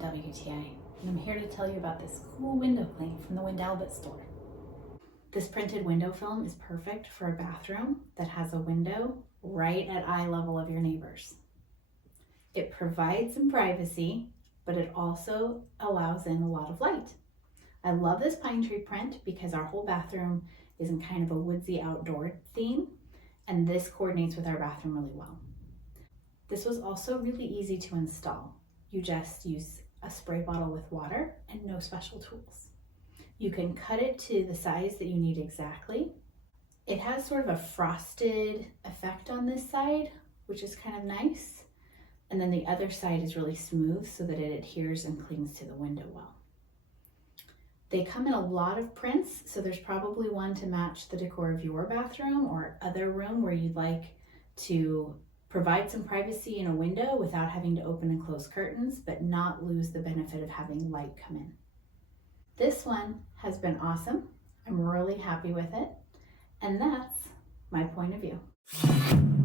WTA, and I'm here to tell you about this cool window cling from the Wendaoblt store. This printed window film is perfect for a bathroom that has a window right at eye level of your neighbors. It provides some privacy, but it also allows in a lot of light. I love this pine tree print because our whole bathroom is in kind of a woodsy outdoor theme, and this coordinates with our bathroom really well. This was also really easy to install. You just use a spray bottle with water and no special tools. You can cut it to the size that you need exactly. It has sort of a frosted effect on this side, which is kind of nice. And then the other side is really smooth so that it adheres and clings to the window well. They come in a lot of prints, so there's probably one to match the decor of your bathroom or other room where you'd like to provide some privacy in a window without having to open and close curtains, but not lose the benefit of having light come in. This one has been awesome. I'm really happy with it. And that's my point of view.